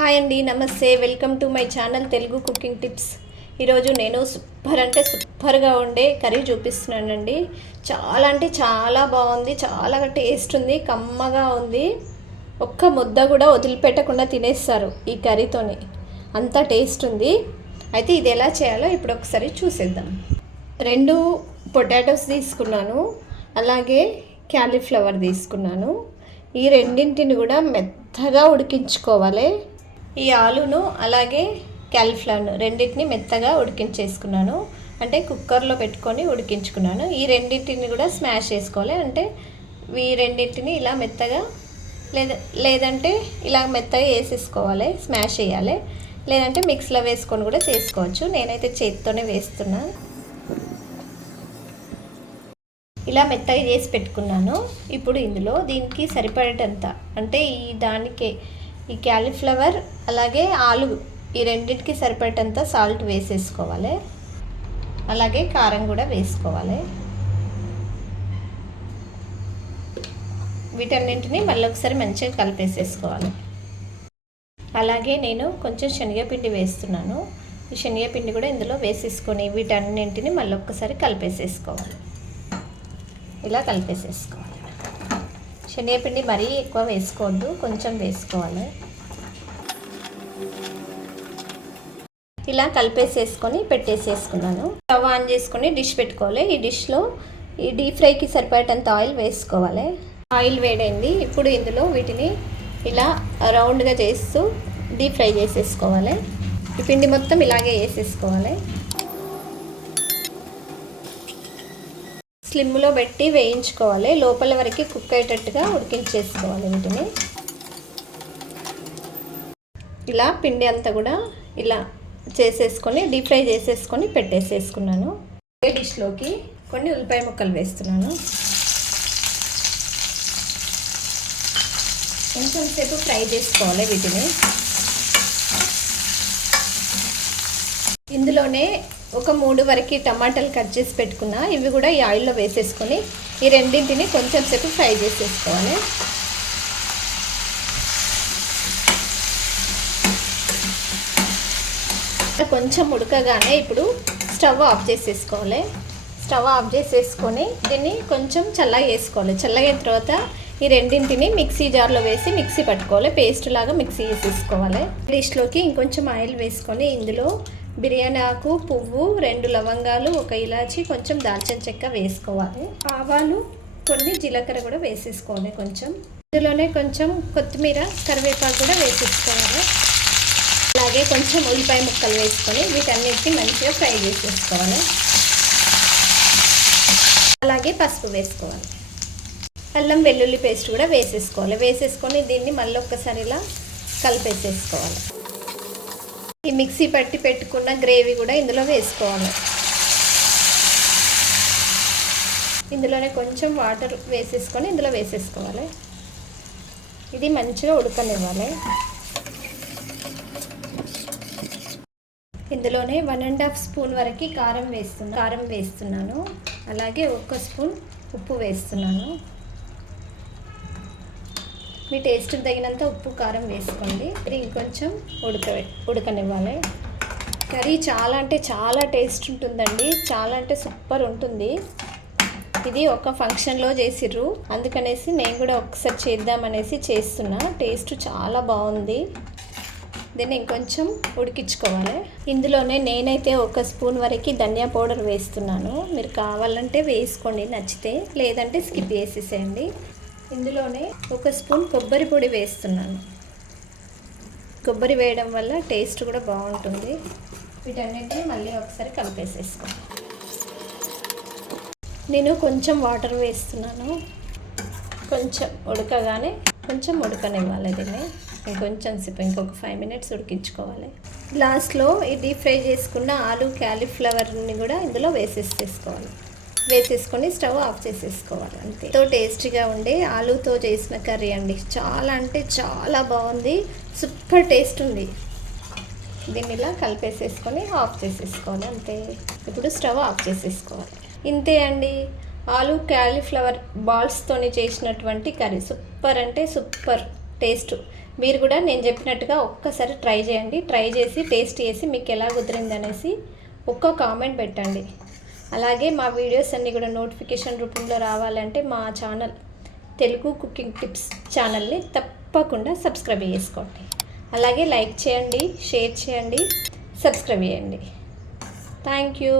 Hi అండి నమస్తే. Welcome to my channel Telugu cooking tips. ఈరోజు నేను సూపర్ అంటే సూపర్గా ఉండే కర్రీ చూపిస్తున్నానండి. చాలా అంటే చాలా బాగుంది చాలా టేస్ట్ ఉంది కమ్మగా ఉంది. ఒక్క ముద్ద కూడా వదిలిపెట్టకుండా తినేస్తారు ఈ కర్రీతోని. అంత టేస్ట్ ఉంది. అయితే ఇది ఎలా చేయాలో ఇప్పుడు ఒకసారి చూసేద్దాం. రెండు పొటాటోస్ తీసుకున్నాను అలాగే క్యాలీఫ్లవర్ తీసుకున్నాను. ఈ రెండింటిని కూడా మెత్తగా ఉడికించుకోవాలి. ఈ ఆలును అలాగే క్యాలిఫ్లవర్ను రెండింటిని మెత్తగా ఉడికించేసుకున్నాను. అంటే కుక్కర్లో పెట్టుకొని ఉడికించుకున్నాను. ఈ రెండింటిని కూడా స్మాష్ చేసుకోవాలి. అంటే ఈ రెండింటిని ఇలా మెత్తగా లేదా లేదంటే ఇలా మెత్తగా వేసేసుకోవాలి. స్మాష్ చేయాలి. లేదంటే మిక్స్లో వేసుకొని కూడా చేసుకోవచ్చు. నేనైతే చేతితోనే వేస్తున్నా. ఇలా మెత్తగా చేసి పెట్టుకున్నాను. ఇప్పుడు ఇందులో దీనికి సరిపడేటంత అంటే ఈ దానికి ఈ క్యాలీఫ్లవర్ అలాగే ఆలు ఈ రెండింటికి సరిపడేటంత సాల్ట్ వేసేసుకోవాలి. అలాగే కారం కూడా వేసుకోవాలి. వీటన్నింటిని మళ్ళీ ఒకసారి మంచిగా కలిపేసేసుకోవాలి. అలాగే నేను కొంచెం శనగపిండి వేస్తున్నాను. ఈ శనగపిండి కూడా ఇందులో వేసేసుకొని వీటన్నింటిని మళ్ళీ ఒక్కసారి కలిపేసేసుకోవాలి. ఇలా కలిపేసేసుకోవాలి. శనగపిండి మరీ ఎక్కువ వేసుకోవద్దు కొంచెం వేసుకోవాలి. ఇలా కలిపేసేసుకొని పెట్టేసేసుకున్నాను. స్టవ్ ఆన్ చేసుకొని డిష్ పెట్టుకోవాలి. ఈ డిష్లో ఈ డీప్ ఫ్రైకి సరిపడేంత ఆయిల్ వేసుకోవాలి. ఆయిల్ వేడైంది. ఇప్పుడు ఇందులో వీటిని ఇలా రౌండ్గా చేస్తూ డీప్ ఫ్రై చేసేసుకోవాలి. ఈ పిండి మొత్తం ఇలాగే వేసేసుకోవాలి. స్లిమ్లో పెట్టి వేయించుకోవాలి. లోపల వరకు కుక్ అయ్యేటట్టుగా ఉడికించేసుకోవాలి వీటిని ఇలా పిండి అంతా కూడా ఇలా చేసేసుకొని డీప్ ఫ్రై చేసేసుకొని పెట్టేసేసుకున్నాను. ఏ డిష్లోకి కొన్ని ఉల్లిపాయ ముక్కలు వేస్తున్నాను. కొంచెం సేపు ఫ్రై చేసుకోవాలి వీటిని. ఇందులోనే ఒక మూడు వరకు టమాటాలు కట్ చేసి పెట్టుకున్న. ఇవి కూడా ఈ ఆయిల్లో వేసేసుకొని ఈ రెండింటిని కొంచెం సేపు ఫ్రై చేసేసుకోవాలి. కొంచెం ఉడకగానే ఇప్పుడు స్టవ్ ఆఫ్ చేసేసుకోవాలి. స్టవ్ ఆఫ్ చేసేసుకొని దీన్ని కొంచెం చల్లగా వేసుకోవాలి. చల్లగా తర్వాత ఈ రెండింటిని మిక్సీ జార్లో వేసి మిక్సీ పట్టుకోవాలి. పేస్ట్ లాగా మిక్సీ వేసేసుకోవాలి. డిష్లోకి ఇంకొంచెం ఆయిల్ వేసుకొని ఇందులో బిర్యానీ ఆకు పువ్వు రెండు లవంగాలు ఒక ఇలాచి కొంచెం దాల్చిన చెక్క వేసుకోవాలి. ఆవాలు కొన్ని జీలకర్ర కూడా వేసేసుకోవాలి కొంచెం. ఇందులోనే కొంచెం కొత్తిమీర కరివేపాకు కూడా వేసేసుకోవాలి. అలాగే కొంచెం ఉల్లిపాయ ముక్కలు వేసుకొని వీటన్నిటిని మంచిగా ఫ్రై చేసేసుకోవాలి. అలాగే పసుపు వేసుకోవాలి. అల్లం వెల్లుల్లి పేస్ట్ కూడా వేసేసుకోవాలి. వేసేసుకొని దీన్ని మళ్ళీ ఒక్కసారి ఇలా కలిపేసేసుకోవాలి. ఈ మిక్సీ పట్టి పెట్టుకున్న గ్రేవీ కూడా ఇందులో వేసుకోవాలి. ఇందులోనే కొంచెం వాటర్ వేసేసుకొని ఇందులో వేసేసుకోవాలి. ఇది మంచిగా ఉడకనివ్వాలి. ఇందులోనే వన్ అండ్ హాఫ్ స్పూన్ వరకు కారం వేస్తున్నాను కారం వేస్తున్నాను. అలాగే ఒక్క స్పూన్ ఉప్పు వేస్తున్నాను. మీ టేస్ట్ తగినంత ఉప్పు కారం వేసుకోండి. ఇది ఇంకొంచెం ఉడక ఉడకనివ్వాలి. కర్రీ చాలా అంటే చాలా టేస్ట్ ఉంటుందండి. చాలా అంటే సూపర్ ఉంటుంది. ఇది ఒక ఫంక్షన్లో చేసిర్రు. అందుకనేసి నేను కూడా ఒకసారి చేద్దామనేసి చేస్తున్నా. టేస్ట్ చాలా బాగుంది. దీన్ని ఇంకొంచెం ఉడికించుకోవాలి. ఇందులోనే నేనైతే ఒక స్పూన్ వరకు ధనియా పౌడర్ వేస్తున్నాను. మీరు కావాలంటే వేసుకోండి నచ్చితే. లేదంటే స్కిప్ చేసేసేయండి. ఇందులోనే ఒక స్పూన్ కొబ్బరి పొడి వేస్తున్నాను. కొబ్బరి వేయడం వల్ల టేస్ట్ కూడా బాగుంటుంది. వీటన్నిటిని మళ్ళీ ఒకసారి కలిపేసేసుకోండి నేను కొంచెం వాటర్ వేస్తున్నాను. కొంచెం ఉడకగానే కొంచెం ఉడకనివ్వాలి దీన్ని. ఇంకొంచెం సేపు ఇంకొక ఫైవ్ మినిట్స్ ఉడికించుకోవాలి. లాస్ట్లో ఇది ఫ్రై చేసుకున్న ఆలు క్యాలీఫ్లవర్ని కూడా ఇందులో వేసేసేసుకోవాలి. వేసేసుకొని స్టవ్ ఆఫ్ చేసేసుకోవాలి అంతే. ఎంతో టేస్టీగా ఉండే ఆలుతో చేసిన కర్రీ అండి. చాలా అంటే చాలా బాగుంది. సూపర్ టేస్ట్ ఉంది. దీన్ని ఇలా కలిపేసేసుకొని ఆఫ్ చేసేసుకోవాలి అంతే. ఇప్పుడు స్టవ్ ఆఫ్ చేసేసుకోవాలి. ఇంతే అండి. ఆలు క్యాలీఫ్లవర్ బాల్స్తోని చేసినటువంటి కర్రీ సూపర్ అంటే సూపర్ టేస్ట్. మీరు కూడా నేను చెప్పినట్టుగా ఒక్కసారి ట్రై చేయండి. ట్రై చేసి టేస్ట్ చేసి మీకు ఎలా కుదిరింది అనేసి ఒక్క కామెంట్ పెట్టండి. అలాగే మా వీడియోస్ అన్నీ కూడా నోటిఫికేషన్ రూపంలో రావాలంటే మా ఛానల్ తెలుగు కుకింగ్ టిప్స్ ఛానల్ని తప్పకుండా సబ్స్క్రైబ్ చేసుకోండి. అలాగే లైక్ చేయండి షేర్ చేయండి సబ్స్క్రైబ్ చేయండి. Thank you.